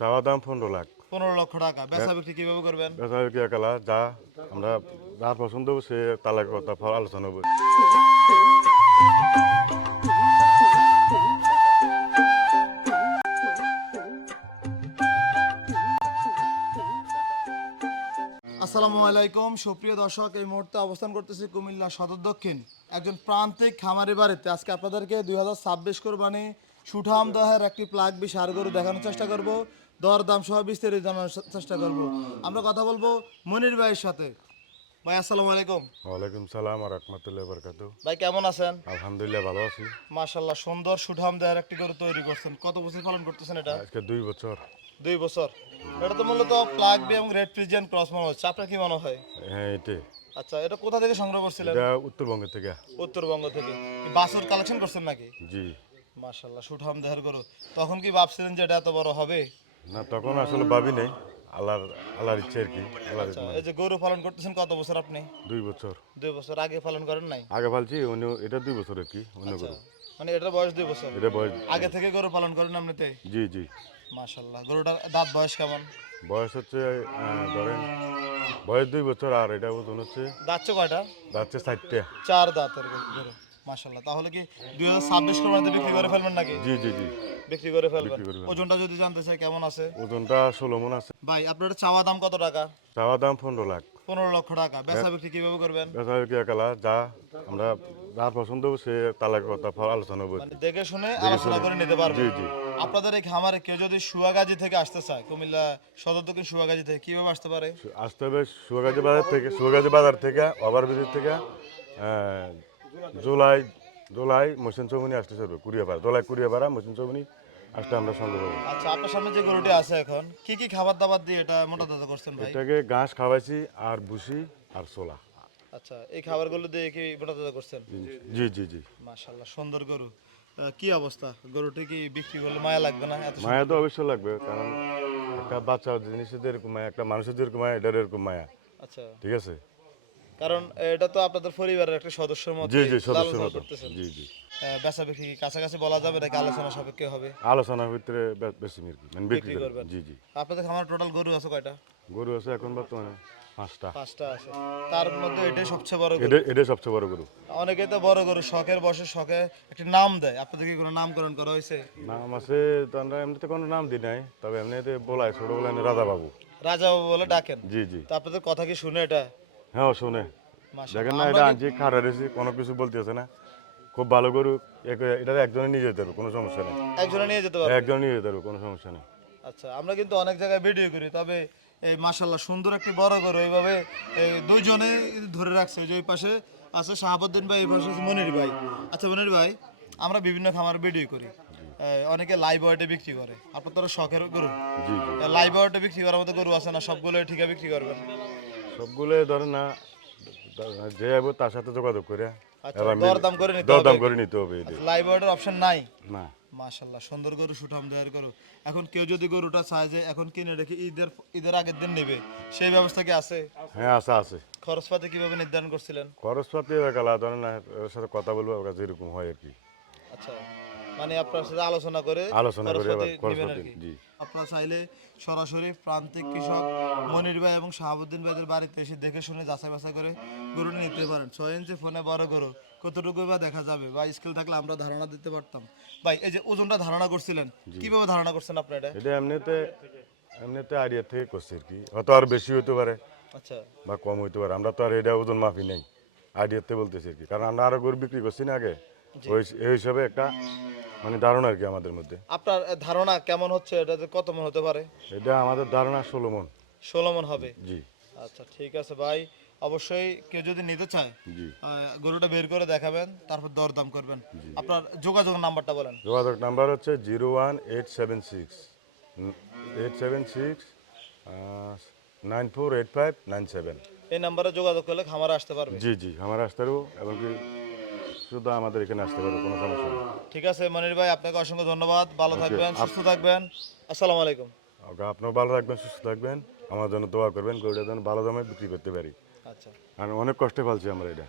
চাওয়া দাম 15 লাখ। 15 লক্ষ টাকা। বেচা বিক্রি কিভাবে করবেন? বেচা বিক্রি একালা যা আমরা যার পছন্দ হবে সে তালাক কথা আলোচনা হবে। আসসালামু আলাইকুম সুপ্রিয় দর্শক, এই মুহূর্তে অবস্থান করতেছি কুমিল্লা সদর দক্ষিণ একজন প্রান্তিক খামারি বাড়িতে। আজকে আপনাদেরকে 2026 কোরবানি সুঠাম দহের একটি প্লাগ বি সার গরু দেখানোর চেষ্টা করব, দরদাম সহ বিস্তারিত জানার চেষ্টা করব। আমরা কথা বলবো মনির ভাইয়ের সাথে। ভাই আসসালামু আলাইকুম। ওয়ালাইকুম সালাম আর রহমতুল্লাহ বরকাত। ভাই কেমন আছেন? আলহামদুলিল্লাহ ভালো আছি। মাশাআল্লাহ, সুন্দর সুঠাম দহের একটি গরু তৈরি করছেন। কত বছর পালন করতেছেন এটা? আজকে 2 বছর। 2 বছর। এটা তো মূলত প্লাগ বি এবং রেড ফ্রিজিয়ান ক্রস মনে হচ্ছে, আপনার কি মনে হয়? হ্যাঁ এটাই। আচ্ছা, এটা কোথা থেকে সংগ্রহ করছিলেন? এটা উত্তরবঙ্গ থেকে। উত্তরবঙ্গ থেকে। কি বাছুর কালেকশন করছেন নাকি? জি। মাশাআল্লাহ, সুঠাম দেহের গরু। তখন কি ভাবছিলেন যে এটা এত বড় হবে? না তখন আসলে ভাবি নেই, আল্লাহর ইচ্ছে আর কি। আল্লাহর আচ্ছা, এই যে গরু পালন করতেছেন কত বছর আপনি? 2 বছর 2 বছর আগে পালন করেন নাই? আগে ফালছি অন্য, এটা 2 বছর আর কি অন্য আচ্ছা, গরু। মানে এটার বয়স 2 বছর। এটা বয়স। আগে থেকে গরু পালন করেন এমনিতে? জি জি। মাশাআল্লাহ, গরুটার দাঁত বয়স কেমন? বয়স হচ্ছে ধরেন বয়স 2 বছর আর এটা ওজন হচ্ছে দাঁতছে কয়টা? যাচ্ছে 60টা। 4 দাঁতের গরু। মাশাআল্লাহ, তাহলে কি 2026 কোরবানিতে বিক্রি করে ফেলবেন নাকি? জি জি জি। বিক্রি করে ফেলবেন। বিক্রি করে ফেলবো। ওজনটা যদি জানতে চাই কেমন আছে? ওজনটা 16 মণ আছে। ভাই আপনার চাওয়া দাম কত টাকা? চাওয়া দাম 15 লাখ। 15 লক্ষ টাকা। বেচা বিক্রি কিভাবে করবেন? বেচা বিক্রি একালা যা আমরা যার পছন্দ হবে সে তালাক কথা আলোচনা হবে। মানে দেখে শুনে আলোচনা করে নিতে পারবে। জি জি। আপনাদের এই খামারে কেউ যদি সুয়াগাজী থেকে আসতে চায়, কুমিল্লা সদর দক্ষিণ সুয়াগাজী থেকে কিভাবে আসতে পারে? আসতে হবে সুগাজী বাজার থেকে ওভারব্রিজ থেকে জুলাই জুলাই মসিন চৌমনি আসতে হবে কুড়িয়াপাড়া, জুলাই কুড়িয়াপাড়া মসিন চৌমনি আসতে আমরা সঙ্গে পাবো। আচ্ছা, আপনার সামনে যে গরুটি আছে এখন কি কি খাবার দাবার দিয়ে এটা মোটা তাজা করছেন ভাই? এটাকে ঘাস খাওয়াইছি আর ভুসি আর ছোলা। আচ্ছা, এই খাবারগুলো দিয়ে কি মোটা তাজা করছেন? জি জি জি। মাশাআল্লাহ, সুন্দর গরু। কি অবস্থা, গরুটি কি বিক্রি করলে মায়া লাগবে না? এত মায়া সুন্দর তো অবশ্যই লাগবে, কারণ একটা বাচ্চা জিনিসের যেরকম মায়া, একটা মানুষের যেরকম মায়া, এটার এরকম মায়া। আচ্ছা, ঠিক আছে। কারণ এটা তো আপনাদের পরিবারের একটা সদস্যের মতো জি জি, সদস্যের লালন মতো। করতেছেন। জি জি। বেচা বিক্রি কি কাছাকাছি বলা যাবে নাকি আলোচনা সাপেক্ষে হবে? আলোচনার ভিতরে বেশি আর কি, মানে বিক্রি বিক্রি করে। করবেন। জি জি। আপনাদের খামার টোটাল গরু আছে কয়টা? গরু আছে এখন বর্তমানে 5টা। 5টা আছে। তার মধ্যে এটাই সবচেয়ে বড় গরু। এটা সবচেয়ে বড় গরু। অনেকে তো বড় গরু শখের বসে শখে একটি নাম দেয়, আপনাদের কি কোনো নামকরণ করা হয়েছে? নাম আছে তো, আমরা এমনিতে কোনো নাম দিই নাই, তবে এমনিতে বলাই ছোটবেলায় রাজা বাবু। রাজা বাবু বলে ডাকেন? জি জি। তো আপনাদের কথা কি শুনে এটা? হ্যাঁ শুনে। মাশাআল্লাহ, দেখেন না, আমরা এটা কি- আনছি খাড়া রেছি, কোনো কিছু বলতেছে না, খুব ভালো গরু। এটা একজনে নিয়ে যেতে পারবে, কোনো সমস্যা নেই। একজনে নিয়ে যেতে পারবে? একজন নিয়ে যেতে পারবে, কোনো সমস্যা নেই। আচ্ছা, আমরা কিন্তু অনেক জায়গায় ভিডিও করি, তবে এই মাশাআল্লাহ সুন্দর একটি বড় গরু এইভাবে এই দুইজনে ধরে রাখছে। যে ওই পাশে আছে শাহাবুদ্দিন ভাই, এই পাশে আছে মনির ভাই। আচ্ছা মনির ভাই, আমরা বিভিন্ন খামার ভিডিও করি, অনেকে লাইভ ওয়েটে বিক্রি করে, আপনার তো শখের গরু। জি জি। লাইভ ওয়েটে বিক্রি করার মতো গরু আছে না? সবগুলো ঠিকা বিক্রি করবেন? সবগুলো ধরেন না, যে যাবো তার সাথে যোগাযোগ করে আচ্ছা, এবার দরদাম করে নিতে হবে। দরদাম করে নিতে হবে এদের। লাইভ ওয়েটের অপশন নাই? না। মাশাআল্লাহ, সুন্দর গরু, সুঠাম দেহের গরু। এখন কেউ যদি গরুটা চায় যে এখন কিনে রেখে ঈদের আগের দিন নেবে, সেই ব্যবস্থা কি আছে? হ্যাঁ আছে আছে। খরচপাতি কিভাবে নির্ধারণ করছিলেন? খরচপাতি গেলা ধরেন না, ওর সাথে কথা বলবো, ওর কাছে এরকম হয় আর কি। আচ্ছা, মানে আপনার সাথে আলোচনা করে আলোচনা করে আবার খরচপাতি নেবেন আর খরচপাতি। কি। জি। আপনারা চাইলে সরাসরি প্রান্তিক কৃষক মনির ভাই এবং শাহাবুদ্দিন ভাইদের বাড়িতে এসে দেখে শুনে যাচাই বাছাই করে গরুটা নিতে পারেন। 6 ইঞ্চি ফোনে বড় গরু কতটুকু বা দেখা যাবে, বা স্কেল থাকলে আমরা ধারণা দিতে পারতাম। ভাই এই যে ওজনটা ধারণা করছিলেন, কিভাবে ধারণা করছেন আপনি এটা? এটা এমনিতে এমনিতে আইডিয়া থেকে করছি আর কি, হয়তো আর বেশি হতে পারে আচ্ছা, বা কম হইতে পারে, আমরা তো আর এটা ওজন মাফি নেই, আইডিয়াতে বলতেছি আর কি, কারণ আমরা আরো গরু বিক্রি করছি না আগে। ওই এই হিসাবে একটা মানে ধারণা আর কি আমাদের মধ্যে। আপনার ধারণা কেমন হচ্ছে এটা, যে কত মন হতে পারে? এটা আমাদের ধারণা 16 মণ। 16 মন হবে? জি আচ্ছা ঠিক আছে ভাই, অবশ্যই কেউ যদি নিতে চায় জি। গরুটা বের করে দেখাবেন, তারপর দরদাম করবেন। আপনার যোগাযোগের নাম্বারটা বলেন। যোগাযোগ নাম্বার হচ্ছে 01876 948597। এই নাম্বারে যোগাযোগ করলে খামারে আসতে পারবে? জি জি, আমার আসতে পারবো, এমনকি শুধু আমাদের এখানে আসতে পারবো, কোনো সমস্যা নেই। ঠিক আছে মনির ভাই, আপনাকে অসংখ্য ধন্যবাদ। ভালো থাকবেন, সুস্থ থাকবেন। আসসালামু আলাইকুম। আপনিও ভালো থাকবেন, সুস্থ থাকবেন, আমার জন্য দোয়া করবেন, গরুটা যেন ভালো দামে বিক্রি করতে পারি, আচ্ছা। কারণ অনেক কষ্টে পালছি আমরা এটা।